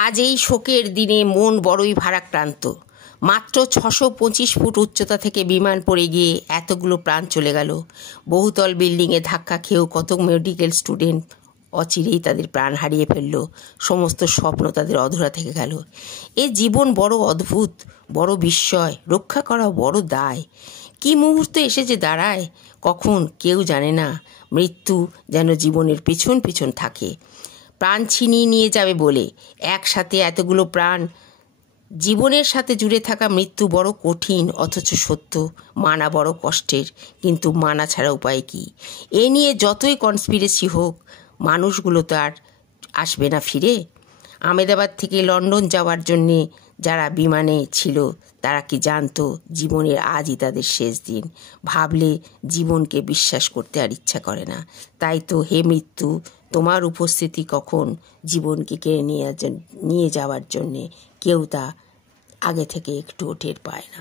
আজ এই শোকের দিনে মন বড়ই ভারাক্রান্ত। মাত্র 625 ফুট উচ্চতা থেকে বিমান পড়ে গিয়ে এতগুলো প্রাণ চলে গেল। বহুতল বিল্ডিংয়ে ধাক্কা খেয়েও কত মেডিকেল স্টুডেন্ট অচিরেই তাদের প্রাণ হারিয়ে ফেলল। সমস্ত স্বপ্ন তাদের অধরা থেকে গেল। এ জীবন বড় অদ্ভুত, বড় বিস্ময়, রক্ষা করা বড় দায়। কি মুহূর্তে এসে যে দাঁড়ায় কখন কেউ জানে না। মৃত্যু যেন জীবনের পেছন পেছন থাকে, প্রাণ ছিনিয়ে নিয়ে যাবে বলে। একসাথে এতগুলো প্রাণ, জীবনের সাথে জুড়ে থাকা মৃত্যু বড় কঠিন, অথচ সত্য। মানা বড় কষ্টের, কিন্তু মানা ছাড়া উপায় কি? এ নিয়ে যতই কনস্পিরেসি হোক, মানুষগুলো তো আর আসবে না ফিরে। আহমেদাবাদ থেকে লন্ডন যাওয়ার জন্যে যারা বিমানে ছিল তারা কি জানতো জীবনের আজই তাদের শেষ দিন? ভাবলে জীবনকে বিশ্বাস করতে আর ইচ্ছা করে না। তাই তো হে মৃত্যু, তোমার উপস্থিতি কখন জীবনকে কেড়ে নিয়ে যাওয়ার জন্যে কেউ তা আগে থেকে একটুও টের পায় না।